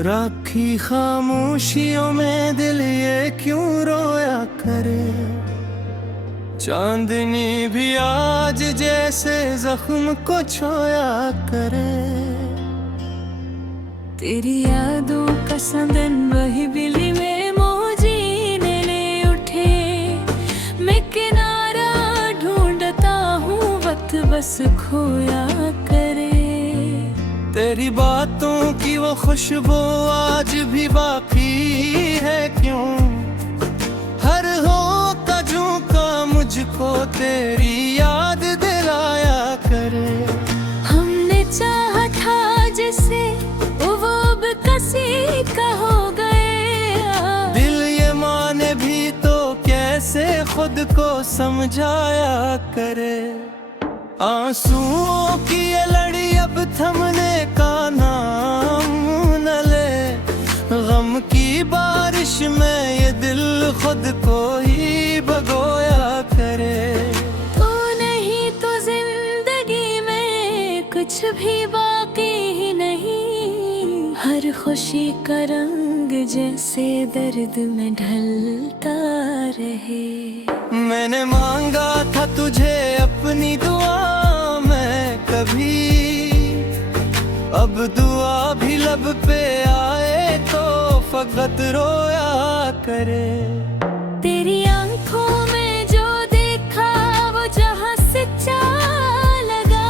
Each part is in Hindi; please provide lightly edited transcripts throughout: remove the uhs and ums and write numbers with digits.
राखी खामोशियों में दिल ये क्यों रोया करे। चांदनी भी आज जैसे जख्म को छोया करे। तेरी यादों का संदन वही बिल्ली में मौजी ने ले उठे। मैं किनारा ढूंढता हूँ वक्त बस खोया करे। तेरी बातों की वो खुशबू आज भी बाकी है क्यों। हर होका झोंका मुझको तेरी याद दिलाया करे। हमने चाहा था जिसे वो अब किसी का हो गए। दिल ये माने भी तो कैसे खुद को समझाया करे। आंसुओं की ये लड़ी अब थमने का नाम न ले। गम की बारिश में ये दिल खुद को ही भगोया करे। तो नहीं तो जिंदगी में कुछ भी बाकी ही नहीं। हर खुशी का रंग जैसे दर्द में ढलता रहे। मैंने मांगा था तुझे अपनी दुआ में कभी। अब दुआ भी लब पे आए तो फकत रोया करे। तेरी आंखों में जो देखा वो जहां सच्चा लगा।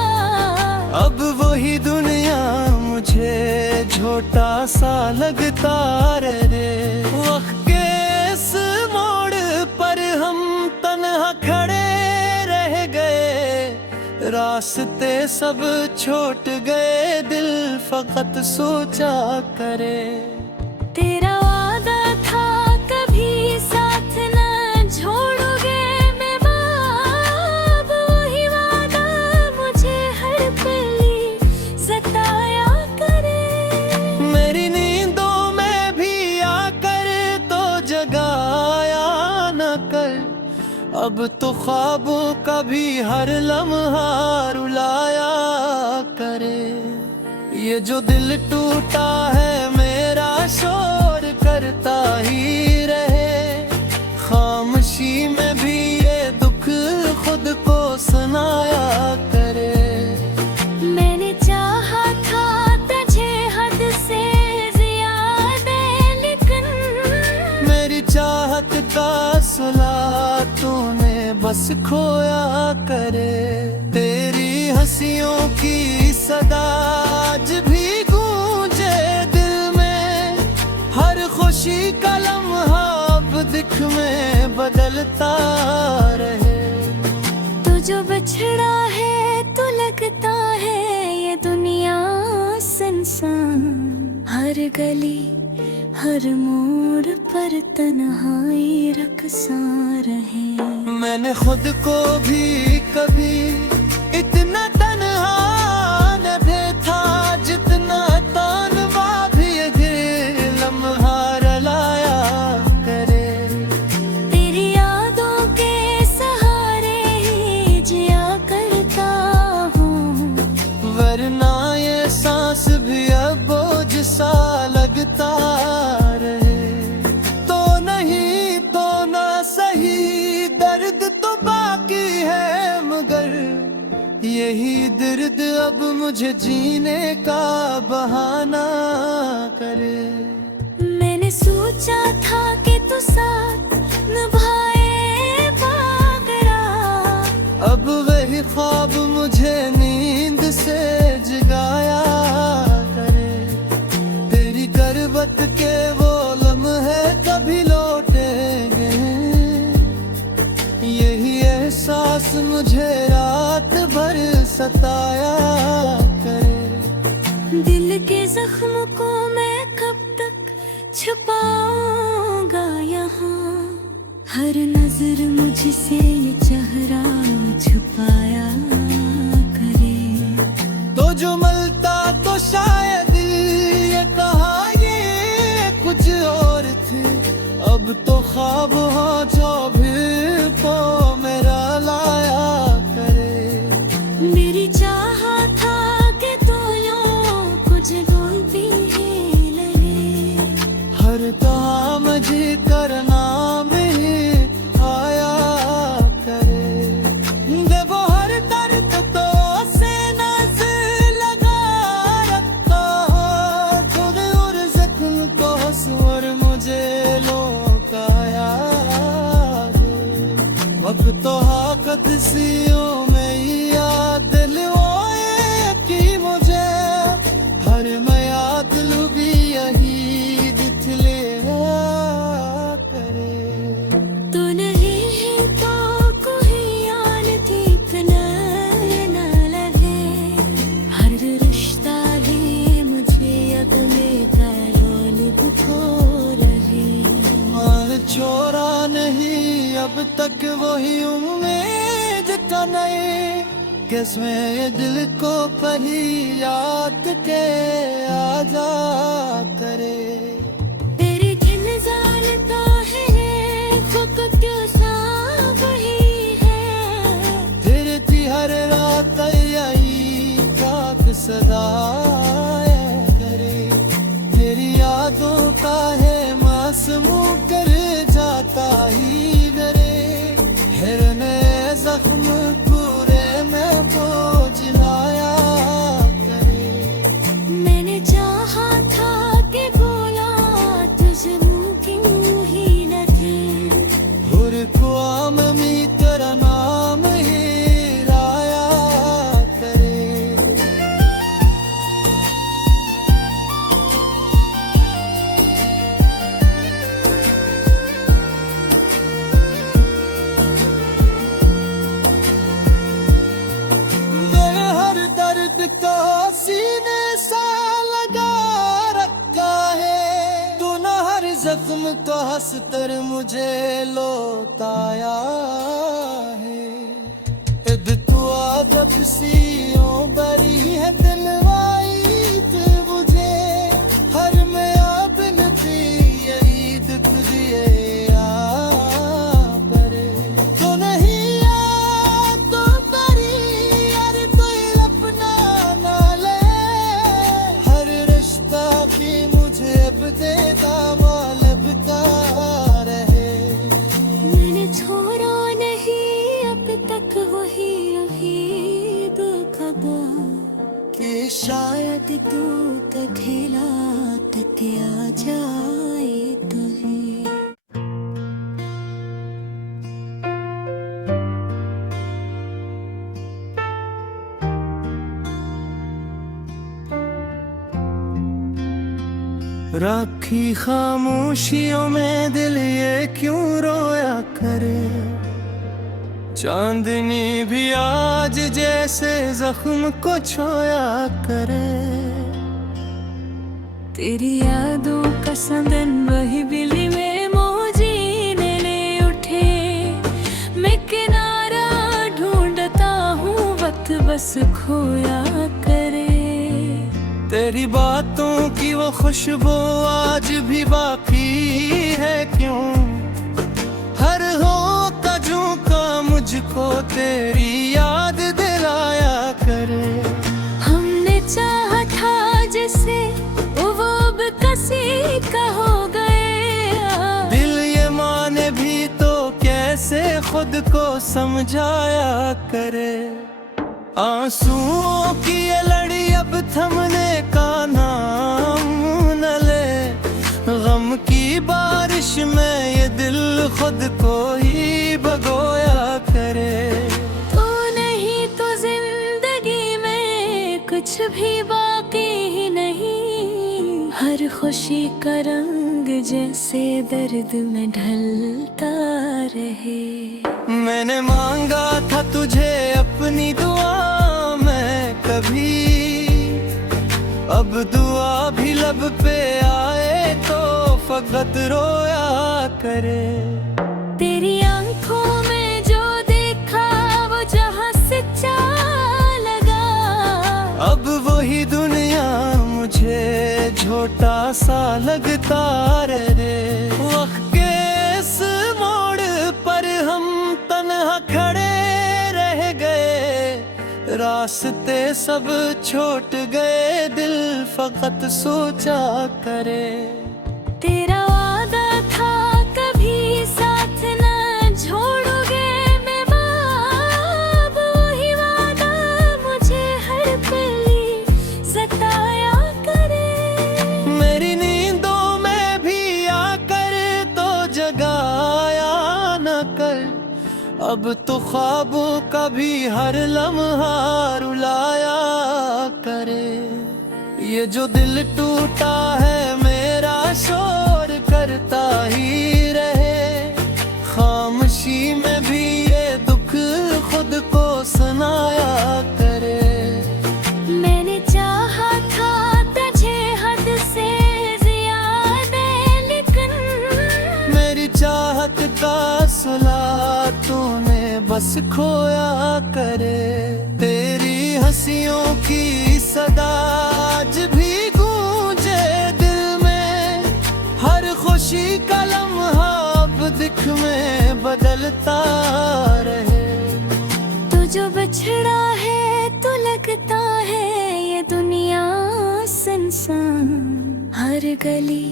अब वही दुनिया मुझे झोटा सा लगता रे। वक्त के इस मोड़ पर हम तन्हा खड़े रह गए। रास्ते सब छोट गए दिल फकत सोचा करे। तेरा वादा था कभी साथ न छोड़ोगे मैं बाब। वही वादा मुझे हर पल सताया करे। मेरी नींदों में भी आकर तो जगाया न कर। अब तो ख्वाबों का भी हर लम्हा रुलाया करे। ये जो दिल टूटा है मेरा शोर करता ही रहे। खामोशी में भी ये दुख खुद को सुनाया करे। मैंने चाहा था तुझे हद से ज्यादा लेकिन मेरी चाहत का सुला तूने बस खोया करे। तेरी हंसियों की सदा आज भी गूंजे दिल में। हर खुशी का लम्हा अब दिख में बदलता रहे। तू जो बिछड़ा है तो लगता है ये दुनिया सुनसान। हर गली हर मोड़ पर तन्हाई रकसा रहे। मैंने खुद को भी कभी इतना तन्हा न देखा जितना तानवा भी ये लम्हा रुलाया करे। तेरी यादों के सहारे ही जिया करता हूँ। वरना ये सांस भी अब बोझ सा लगता रहे। तो नहीं तो ना सही दर्द तो बाकी है मगर यही दर्द अब मुझे जीने का बहाना करे। मैंने सोचा था कि तू साथ निभाए बागरा। अब वही ख्वाब मुझे नींद से जगाया करे। तेरी करबत के वो लम्हे कभी लौटेंगे। यही एहसास मुझे रात भर सताया करे। दिल के जख्म को मैं कब तक छुपाऊंगा यहाँ। हर नजर मुझसे ये चेहरा छुपाया करे। तो जो मलता तो शायद ये कहा ये कुछ और थे। अब तो ख्वाब हो जो भी को मेरा लाया करे। मेरी चाहत था कि तू यूं कुछ बोलती ही लगे। समझ कर नाम ही आया करे। देवो हर दर्द तो से नजर लगा रखता हो, खुद और जख्म को स्वर मुझे लौटाया है। वक्त तो हाकत सियों में ही याद दिलवाए कि मुझे हर मैं याद लुबी यही दिखले करे। तू नहीं है तो कोई यान ठीक न लगे, हर रिश्ता ही मुझे अब में तालोल खो रहे। हाल छोड़ा नहीं अब तक वही उम्मीद का नहीं, किसमें ये दिल को पही याद के आजा करे। तेरी घिन जानता है खुद क्यों सा वही है, फिरती हर रात यही रात सदाए करे। तेरी यादों का है मासूम कर जाता ही करे, हिरने जख्म पूरे में बोझ लाया करे। मैंने चाहा था कि बोला तुझे मुमकिन ही न थे, हुर को आममी तेरा नाम ही राया करे। मेरे हर दर्द का सीने सा लगा रखा है, तूने हर जख्म को हंस कर मुझे लौटाया है। इद तू आदब सियों बरी है दिलवाई तू मुझे, हर मैं आप नथी यही दुख दिए परे। तो नहीं याद तो बरी यार कोई अपना ना ले, हर रिश्ता भी मुझे अब देता मालब का रहे। मैंने छोड़ा नहीं अब तक वही दुखदा, कि शायद तू कठेला तक आ जाए तुझे। राखी खामोशियों में दिल ये क्यों रोया करे, चांदनी भी आज जैसे जख्म को छोया करे। तेरी यादों का संदन वही बिली में मोजीने ले उठे, मैं किनारा ढूंढता हूँ वक्त बस खोया करे। तेरी बातों की वो खुशबू आज भी बाकी है क्यों, हर हो झोंका मुझको तेरी याद दिलाया करे। हमने चाहा था जिसे वो अब किसी का हो गया, दिल ये माने भी तो कैसे खुद को समझाया करे। आंसुओं की ये लड़ी अब थमने का नाम न ले, गम की बारिश में ये दिल खुद को ही भगोया करे। तू नहीं तो जिंदगी में कुछ भी बाकी ही नहीं, हर खुशी का रंग जैसे दर्द में ढलता रहे। मैंने मांगा था तुझे अपनी दुआ में कभी, अब दुआ भी लब पे आए तो फकत रोया करे। तेरी आंखों में जो देखा वो जहां सच्चा लगा, अब वही दुनिया मुझे झोटा सा लगता रे। वक्त के इस मोड़ पर हम तन्हा खड़े रह गए, रास्ते सब छोट गए, दिल फकत सोचा करे। तेरा वादा था जगाया न कर, अब तो ख्वाबों का भी हर लम्हा रुलाया करे। ये जो दिल टूटा है मेरा शोर करता ही रहे, खामोशी में भी ये दुख खुद को सुनाया करे। मैंने चाहा था तुझे हद से ज्यादा, लेकिन मेरी चाहत का सुला तूने बस खोया करे। तेरी हंसियों की सदा आज भी गूंजे दिल में, हर खुशी का लम्हा अब दिख में बदलता रहे। तू जो बिछड़ा है तो लगता है ये दुनिया सुनसान, हर गली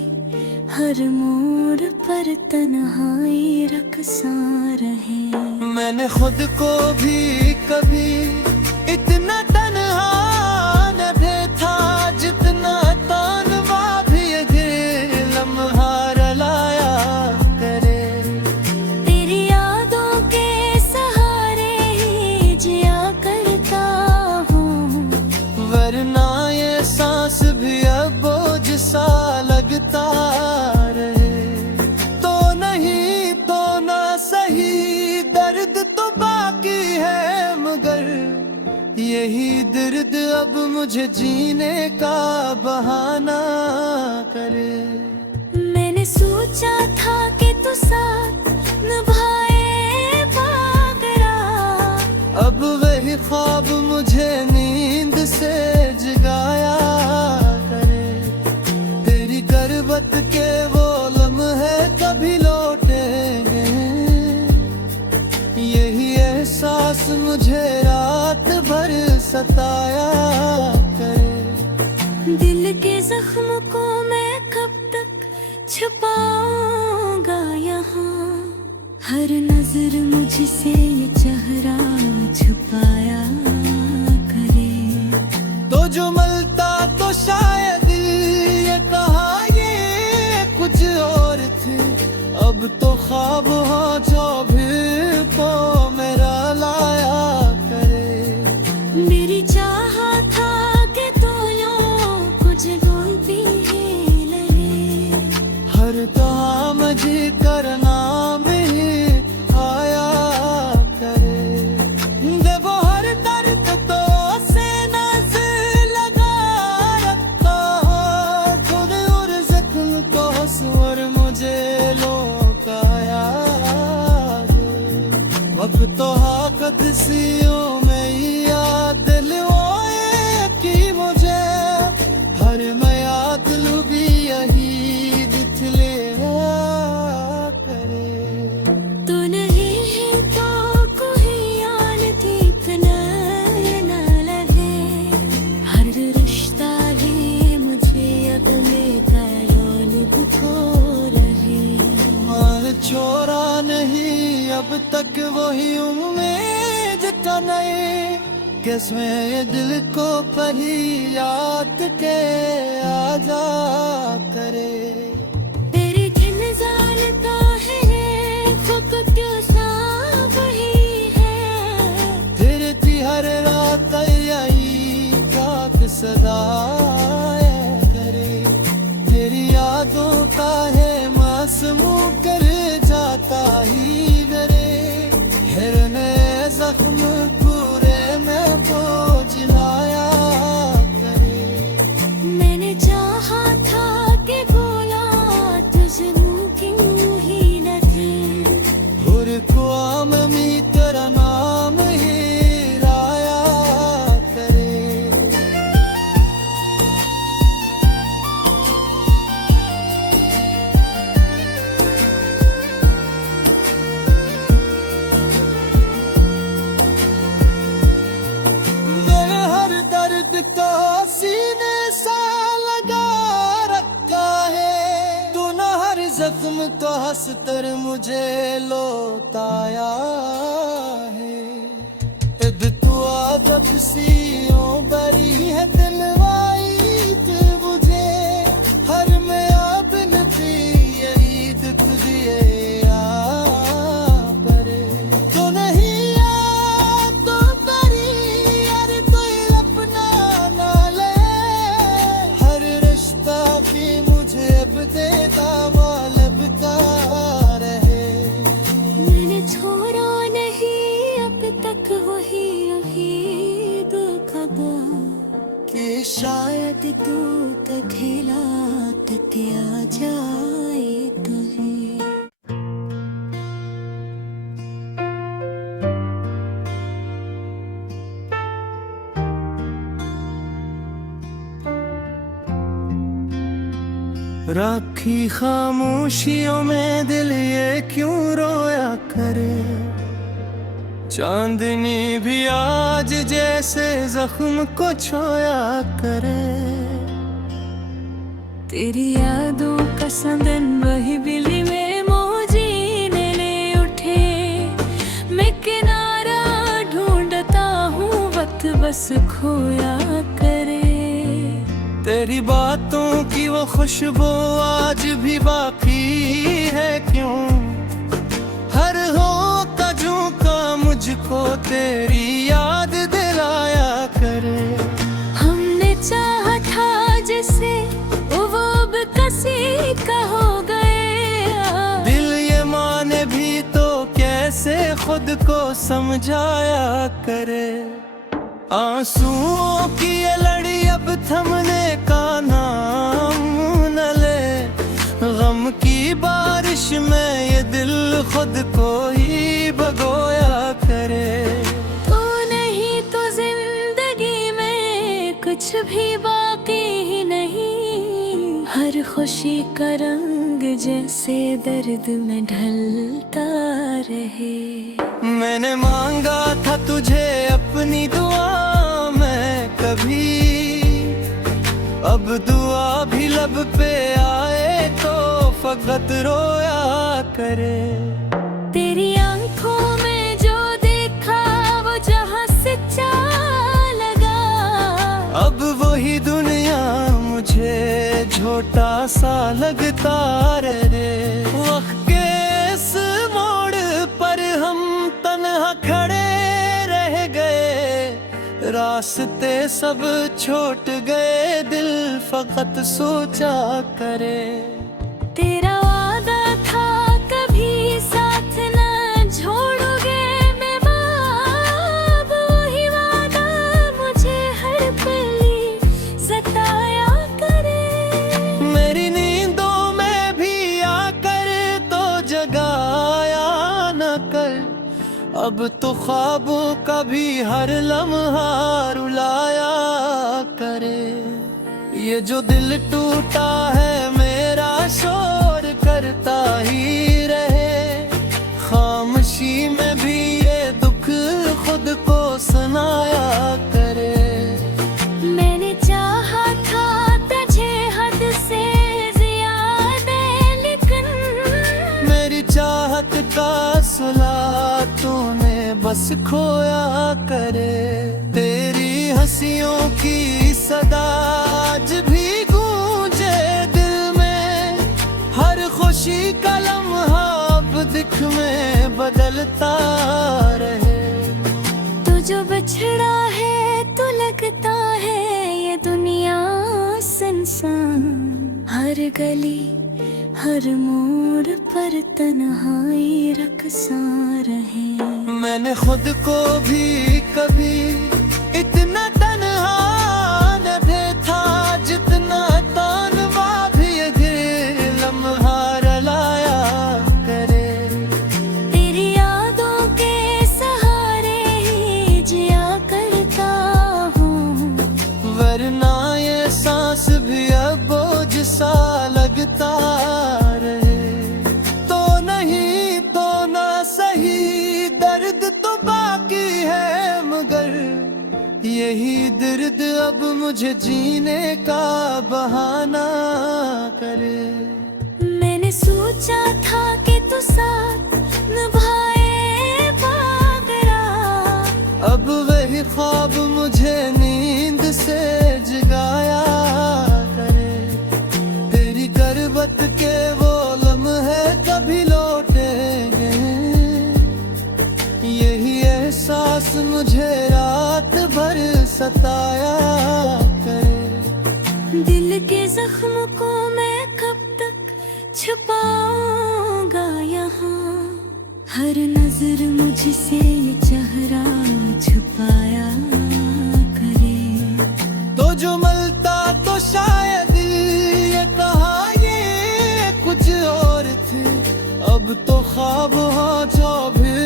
हर मोड़ पर तन्हाई रकसा रहे। मैंने खुद को भी कभी इतना तन्हा न देखा, जितना तानवा भी ये लम्हा रुलाया करे। तेरी यादों के सहारे ही जिया करता हूँ, वरना ये सांस भी अब बोझ सा लगता रहे। तो नहीं तो ना सही, दर्द तो बाकी है, मगर यही दर्द अब मुझे जीने का बहाना करे। मैंने सोचा था कि तू साथ निभाएगा मेरा, अब वही ख्वाब मुझे नींद से जगाया करे। तेरी गुर्बत के वो लम्हे कभी लौटेंगे, यही एहसास मुझे रात भर सताया करे। दिल के जख्म को मैं कब तक छुपाऊंगा यहाँ, हर नजर मुझसे ये चेहरा छुपाया करे। तो जो मलता तो शायद ये कहा ये कुछ और थे, अब तो ख्वाब हो जो भी को मेरा लाया करे। मेरी चाहा था कि तू यूं कुछ बोलती ही लगे, हर काम जी करना में आया करे। देवो हर दर्द तो से नजर लगा रखता हो, खुद और जख्म को स्वर मुझे लोकाया दे। वक्त तो हाकत सियों में याद दिल ओए की मुझे, हर मैं याद लू भी यही दिखले करे। तू नहीं है तो कोई याद ठीक न लगे, हर रिश्ता ही मुझे अपने पैरों को रहे। मान छोड़ा नहीं अब तक वही उम्मीद का नहीं, किसमें ये दिल को पही याद के आजा करे। तेरी खिल जानता है खुद क्यों सा वही है, फिर थी हर रात यही रात सदा करे। तेरी यादों का है मासूम कर जाता ही करे, हिरने जख्म पूरे में बोझ लाया करे। मैंने चाहा था कि बोला तुझे मुमकिन ही न थी, हुर को आममी तेरा नाम ही लाया करे। मेरे हर दर्द को सीने सा लगा रखा है, तू न हर जख्म को हंसकर मुझे लौटाया है। इद तू आदब सियों बरी है दिलवाई तू मुझे, हर में आप नफी यही दुख दिए राखी खामोशियों में दिल ये क्यों रोया करे। चांदनी भी आज जैसे जख्म को छोया करे। तेरी यादों का संदन वही बिल्ली में मोजीने ले उठे। मैं किनारा ढूंढता हूँ वक्त बस खोया करे। तेरी बातों की वो खुशबू आज भी बाकी है क्यों। हर होका झोंका मुझको तेरी याद दिलाया करे। हमने चाहा था जिसे वो अब किसी का हो गया। दिल ये माने भी तो कैसे खुद को समझाया करे। आंसुओं की ये लड़ी अब थमने का नाम न ले। गम की बारिश में ये दिल खुद को ही भगोया करे। तो नहीं तो जिंदगी में कुछ भी बाकी ही नहीं। हर खुशी का रंग जैसे दर्द में ढलता रहे। मैंने मांगा था तुझे अपनी दुआ में कभी। अब दुआ भी लब पे आए तो फकत रोया करे। तेरी आंखों में जो देखा वो जहां सच्चा लगा। अब वही दुनिया मुझे झोटा सा लगता रे। वक्त के इस मोड़ पर हम तन्हा खड़े रह गए। रास्ते सब छोट गए दिल फकत सोचा करे। तेरा वादा था कभी साथ न छोड़ोगे मैं बाब। वही वादा मुझे हर पल सताया करे। मेरी नींदों में भी आकर तो जगाया न कर। अब तो ख्वाबों का भी हर लम्हा रुलाया करे। ये जो दिल टूटा है मेरा शोर करता ही रहे। खामोशी में भी ये दुख खुद को सुनाया करे। मैंने चाहा था तुझे हद से ज्यादा लेकिन मेरी चाहत का सुला तूने बस खोया करे। तेरी हंसियों की सदा आज भी गूंजे दिल में। हर खुशी का लम्हा अब दिख में बदलता रहे। तो जो बिछड़ा है तो लगता है ये दुनिया सुनसान। हर गली हर मोड़ पर तन्हाई रकसा रहे। मैंने खुद को भी कभी इतना तन्हा न देखा जितना तानवा भी ये लम्हा रुलाया करे। तेरी यादों के सहारे ही जिया करता हूँ। वरना ये सांस भी अब बोझ सा लगता रहे। तो नहीं तो ना सही दर्द तो बाकी है मगर यही दर्द अब मुझे जीने का बहाना करे। मैंने सोचा था कि तू साथ निभाए पागरा। अब वही ख्वाब मुझे नींद से जगाया करे। तेरी करबत के वो लम्हे कभी लौटेंगे। यही एहसास मुझे रात भर सताया करे। दिल के जख्म को मैं कब तक छुपाऊंगा यहाँ। हर नजर मुझसे ये चेहरा छुपाया करे। तो जो मलता तो शायद ये कहा ये कुछ और थे। अब तो ख्वाब हो जो भी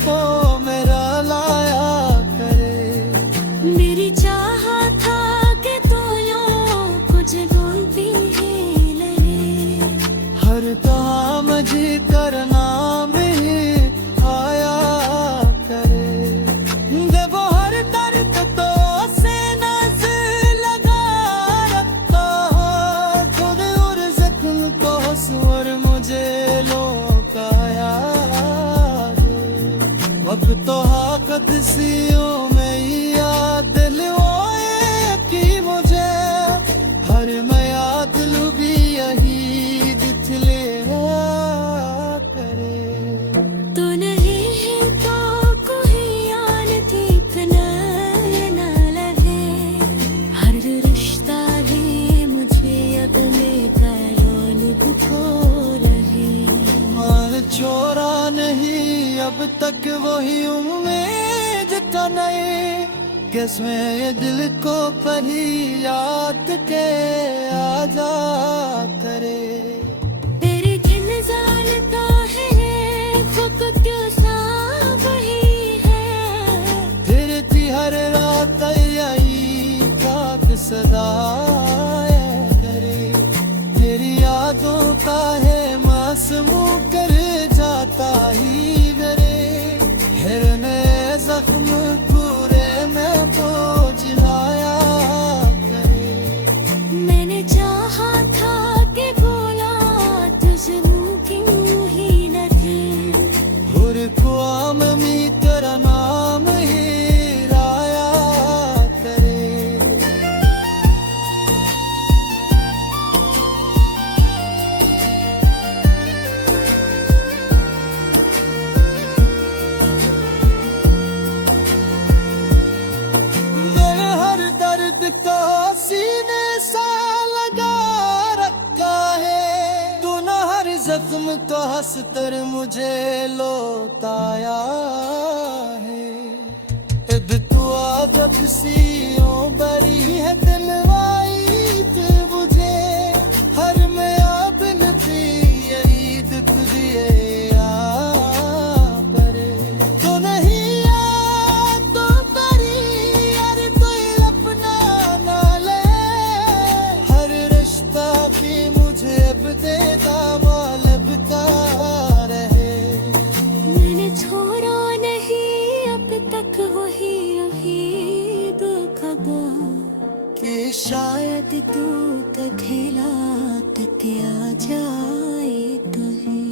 को मेरा लाया करे। मेरी चाह था कि तू यूं कुछ बोलती ही लगे। अब तो हाकदसियों में ही याद दिलवाए कि मुझे हर मैं याद लुबी यही दिथले करे। तू नहीं है तो कोई यार ठीक न लगे, हर रिश्ता भी मुझे अब में करोल को लगे। मान छोरा नहीं अब तक वही उम्मीद का नहीं, किसमें ये दिल को परी याद के आ जा करे। तेरी घिन जानता है खुद क्यों सा वही है, फिर थी हर रात यही रात सदा करे। तेरी यादों का है मासूम कर जाता ही करे, हिरने जख्म पूरे में बोझ लाया करे। मैंने चाहा था कि बोला तुझे मुमकिन ही न थे, हुर को आममी तेरा नाम ही राया करे। मेरे हर दर्द को सीने सा लगा रखा है, तूने हर जख्म तो हंसकर मुझे लौटाया है। अब तू आदत सियों बरी है दिलवाई थी मुझे, हर मैं आप नथी यही दुख दिए परे। तो नहीं याद तो परी यार कोई अपना ना ले, हर रिश्ता भी मुझे अब देता माल बता रहे। मैंने छोड़ा नहीं अब तक वही रही दुखदा, कि शायद तू कठेला तक आ जाए कहीं।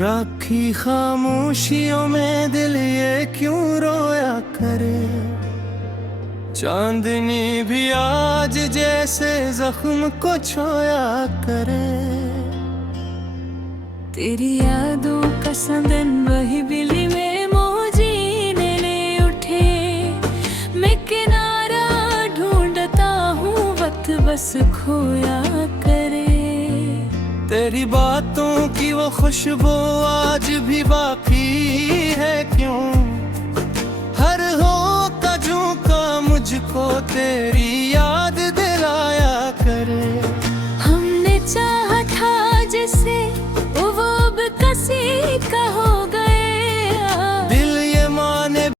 राखी खामोशियों में दिल ये क्यों रोया करे, चांदनी भी आज जैसे जख्म को छोया करे। तेरी यादों का संदन वही बिली में मोजीने ले उठे, मैं किनारा ढूंढता हूँ वक्त बस खोया करे। तेरी बातों की वो खुशबू आज भी बाकी है क्यों,